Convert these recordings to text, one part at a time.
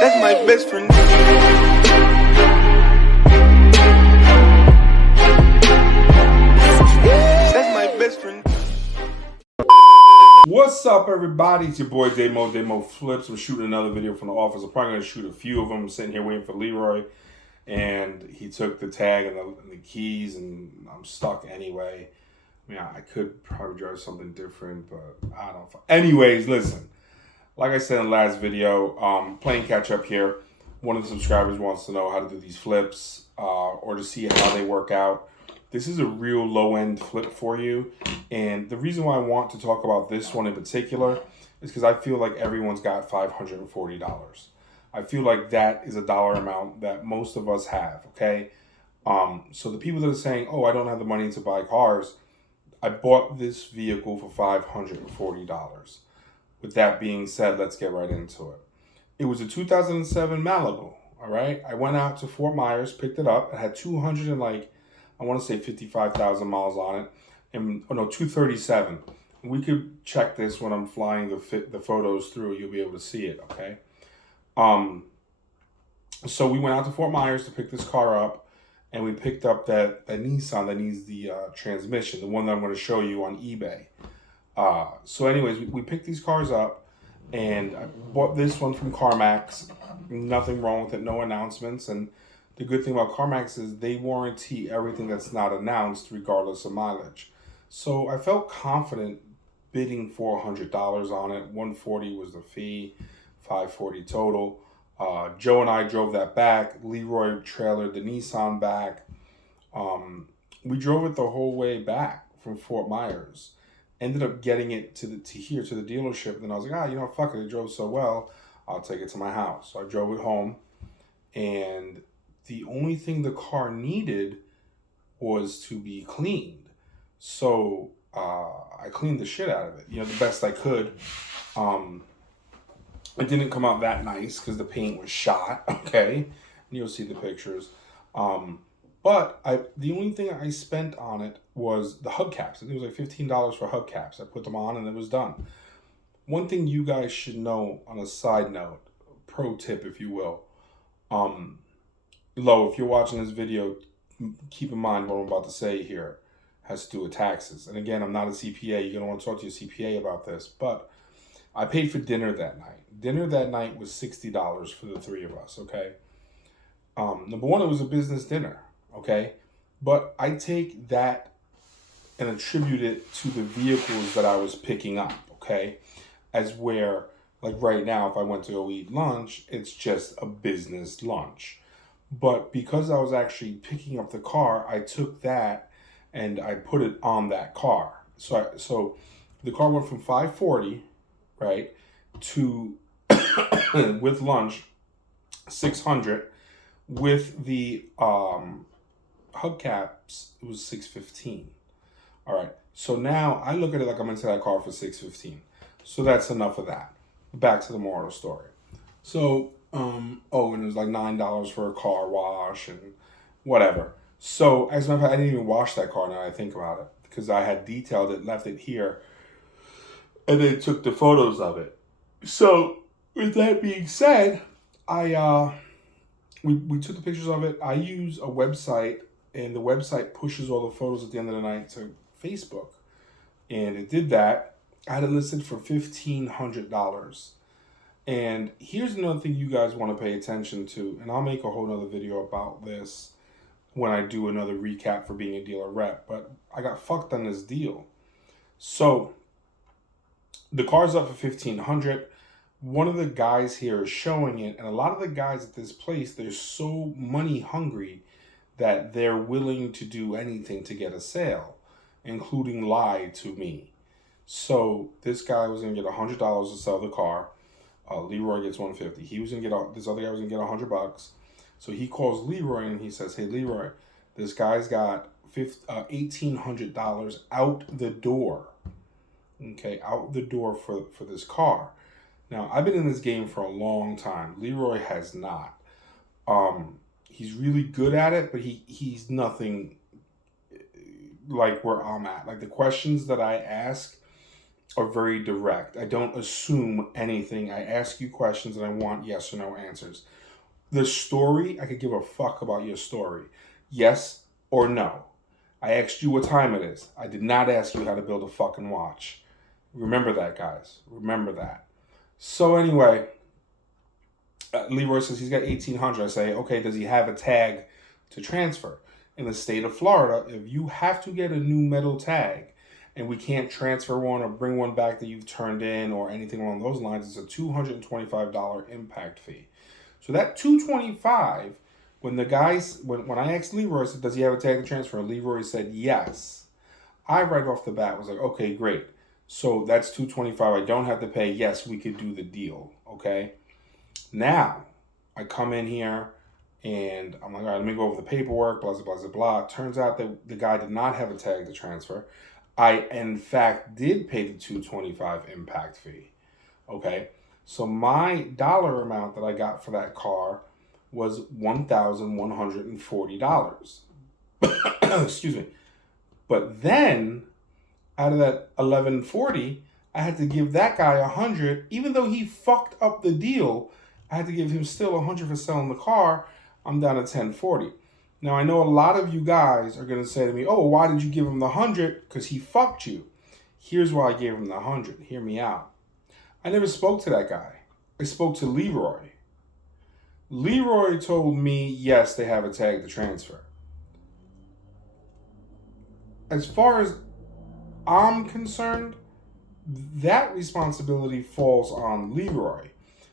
That's my best friend. That's my best friend. What's up, everybody? It's your boy Demo Flips. I'm shooting another video from the office. I'm probably going to shoot a few of them. I'm sitting here waiting for Leroy, and he took the tag and the keys, and I'm stuck anyway. I mean, I could probably drive something different, but I don't know. Anyways, listen. Like I said in the last video, playing catch up here. One of the subscribers wants to know how to do these flips or to see how they work out. This is a real low-end flip for you. And the reason why I want to talk about this one in particular is because I feel like everyone's got $540. I feel like that is a dollar amount that most of us have, okay? So the people that are saying, oh, I don't have the money to buy cars, I bought this vehicle for $540. With that being said, let's get right into it. It was a 2007 Malibu, all right? I went out to Fort Myers, picked it up. It had 55,000 miles on it. And, 237. We could check this when I'm flying the photos through. You'll be able to see it, okay? So we went out to Fort Myers to pick this car up, and we picked up that Nissan that needs the transmission, the one that I'm going to show you on eBay. So anyways, we picked these cars up, and I bought this one from CarMax. Nothing wrong with it, no announcements. And the good thing about CarMax is they warranty everything that's not announced regardless of mileage. So I felt confident bidding $400 on it. $140 was the fee, $540 total. Joe and I drove that back. Leroy trailered the Nissan back. We drove it the whole way back from Fort Myers. Ended up getting it to the dealership. Then I was like, fuck it. It drove so well, I'll take it to my house. So I drove it home, and the only thing the car needed was to be cleaned. So I cleaned the shit out of it, the best I could. It didn't come out that nice because the paint was shot, okay? And you'll see the pictures. But the only thing I spent on it was the hubcaps. I think it was like $15 for hubcaps. I put them on and it was done. One thing you guys should know on a side note, pro tip if you will. Lo, if you're watching this video, keep in mind what I'm about to say here has to do with taxes. And again, I'm not a CPA. You're going to want to talk to your CPA about this. But I paid for dinner that night. Dinner that night was $60 for the three of us, okay? Number one, it was a business dinner, okay? But I take that and attribute it to the vehicles that I was picking up, okay? As where, like right now, if I went to go eat lunch, it's just a business lunch. But because I was actually picking up the car, I took that and I put it on that car. So the car went from $540, right, to with lunch $600. With the hubcaps, it was $615. All right. So now I look at it like I'm into that car for $615. So that's enough of that. Back to the moral story. So, and it was like $9 for a car wash and whatever. So as a matter of fact, I didn't even wash that car now I think about it because I had detailed it, left it here, and then took the photos of it. So with that being said, we took the pictures of it. I use a website, and the website pushes all the photos at the end of the night to Facebook. And it did that. I had it listed for $1,500. And here's another thing you guys want to pay attention to, and I'll make a whole nother video about this when I do another recap for being a dealer rep, but I got fucked on this deal. So the car's up for $1,500. One of the guys here is showing it, and a lot of the guys at this place, they're so money hungry that they're willing to do anything to get a sale, including lie to me. So this guy was going to get $100 to sell the car. Leroy gets $150. He was going to get this other guy was going to get $100. So he calls Leroy and he says, "Hey Leroy, this guy's got $1,800 out the door. Okay, out the door for this car." Now, I've been in this game for a long time. Leroy has not. He's really good at it, but he's nothing like where I'm at. Like the questions that I ask, are very direct. I don't assume anything. I ask you questions and I want yes or no answers. The story, I could give a fuck about your story. Yes or no. I asked you what time it is. I did not ask you how to build a fucking watch. Remember that, guys. Remember that. So anyway, Leroy says he's got 1,800. I say, okay, does he have a tag to transfer? In the state of Florida, if you have to get a new metal tag and we can't transfer one or bring one back that you've turned in or anything along those lines, it's a $225 impact fee. So that $225, when the guys, when I asked Leroy, I said, does he have a tag to transfer? Leroy said yes. I right off the bat was like, okay, great. So that's $225. I don't have to pay. Yes, we could do the deal. Okay. Now I come in here and I'm like, all right, let me go over the paperwork, blah, blah, blah, blah, blah. Turns out that the guy did not have a tag to transfer. I, in fact, did pay the $225 impact fee. Okay. So my dollar amount that I got for that car was $1,140. Excuse me. But then out of that $1,140, I had to give that guy $100, even though he fucked up the deal. I had to give him still $100 for selling the car. I'm down to $1,040. Now I know a lot of you guys are gonna say to me, "Oh, why did you give him the $100? Because he fucked you." Here's why I gave him the $100. Hear me out. I never spoke to that guy. I spoke to Leroy. Leroy told me, yes, they have a tag to transfer. As far as I'm concerned, that responsibility falls on Leroy.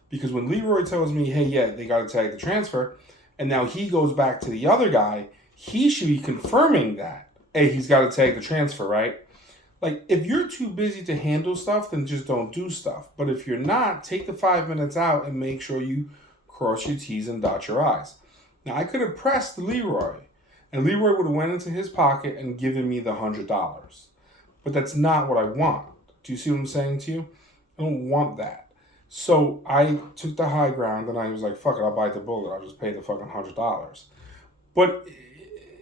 Because when Leroy tells me, hey, yeah, they got a tag to transfer, and now he goes back to the other guy, he should be confirming that. Hey, he's got a tag to transfer, right? Like, if you're too busy to handle stuff, then just don't do stuff. But if you're not, take the 5 minutes out and make sure you cross your T's and dot your I's. Now, I could have pressed Leroy, and Leroy would have went into his pocket and given me the $100. But that's not what I want. Do you see what I'm saying to you? I don't want that. So I took the high ground, and I was like, fuck it, I'll bite the bullet. I'll just pay the fucking $100. But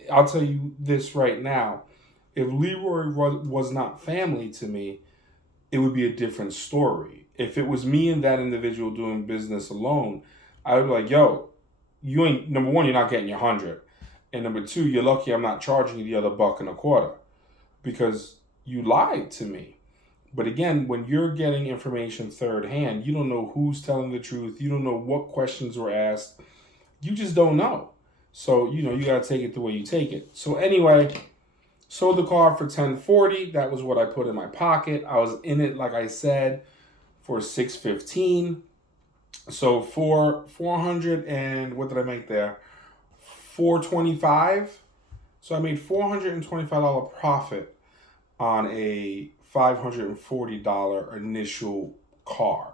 I'll tell you this right now. If Leroy was not family to me, it would be a different story. If it was me and that individual doing business alone, I would be like, yo, you ain't, number one, you're not getting your 100. And number two, you're lucky I'm not charging you the other $1.25 because you lied to me. But again, when you're getting information third hand, you don't know who's telling the truth. You don't know what questions were asked. You just don't know. So, you got to take it the way you take it. So anyway, sold the car for $1,040. That was what I put in my pocket. I was in it, like I said, for $615. So for 400 and what did I make there? $425. So I made $425 profit on a $540 initial car.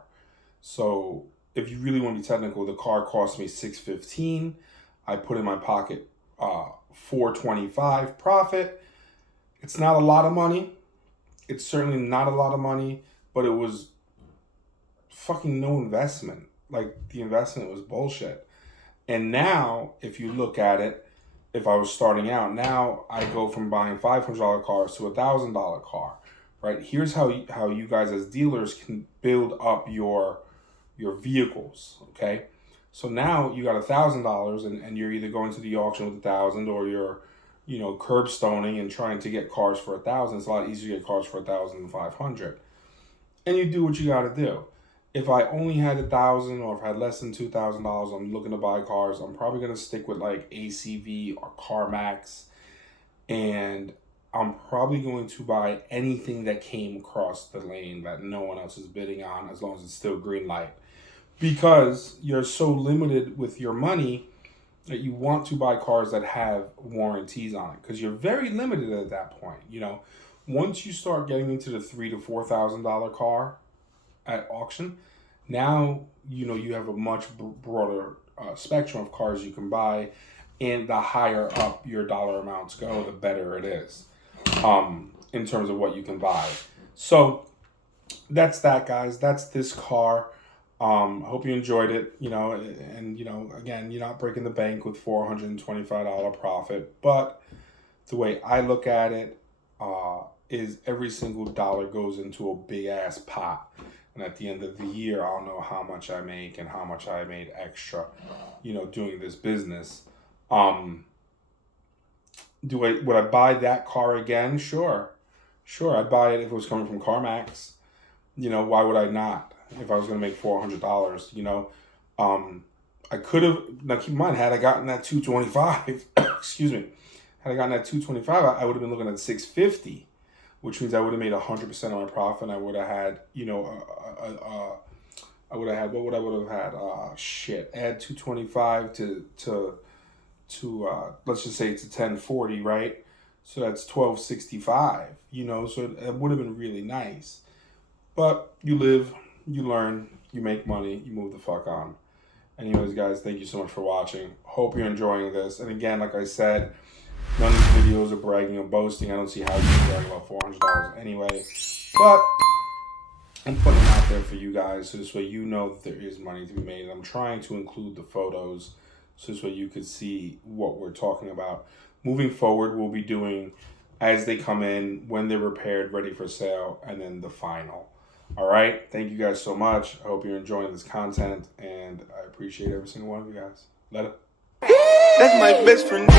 So if you really want to be technical, the car cost me $615. I put in my pocket $425 profit. It's not a lot of money. It's certainly not a lot of money, but it was fucking no investment. Like, the investment was bullshit. And now, if you look at it, if I was starting out, now I go from buying $500 cars to a $1,000 car, right? Here's how you guys as dealers can build up your vehicles, okay? So now you got $1,000 and you're either going to the auction with $1,000 or you're, curb stoning and trying to get cars for $1,000. It's a lot easier to get cars for $1,500. And you do what you got to do. If I only had $1,000 or if I had less than $2,000, I'm looking to buy cars, I'm probably going to stick with like ACV or CarMax. And I'm probably going to buy anything that came across the lane that no one else is bidding on, as long as it's still green light. Because you're so limited with your money that you want to buy cars that have warranties on it. Because you're very limited at that point. Once you start getting into the $3,000 to $4,000 car at auction, now you have a much broader spectrum of cars you can buy, and the higher up your dollar amounts go, the better it is in terms of what you can buy. So that's that, guys. That's this car. I hope you enjoyed it. And again, you're not breaking the bank with $425 profit, but the way I look at it, is every single dollar goes into a big ass pot. And at the end of the year, I'll know how much I make and how much I made extra, doing this business. Would I buy that car again? Sure, I'd buy it if it was coming from CarMax. Why would I not? If I was going to make $400, I could have. Now keep in mind, had I gotten that 225, excuse me, had I gotten that 225, I would have been looking at 650, which means I would have made 100% of my profit. And I would have had, I would have had, what would I would have had? Add 225 to let's just say it's a 1040, right? So that's 1265. So it would have been really nice. But you live, you learn, you make money, you move the fuck on. Anyways, guys, thank you so much for watching. Hope you're enjoying this. And again, like I said, none of these videos are bragging or boasting. I don't see how you can brag about $400 anyway. But I'm putting it out there for you guys so this way you know that there is money to be made. And I'm trying to include the photos so this way you could see what we're talking about. Moving forward, we'll be doing as they come in, when they're repaired, ready for sale, and then the final. All right. Thank you guys so much. I hope you're enjoying this content, and I appreciate every single one of you guys. Later. That's my best friend.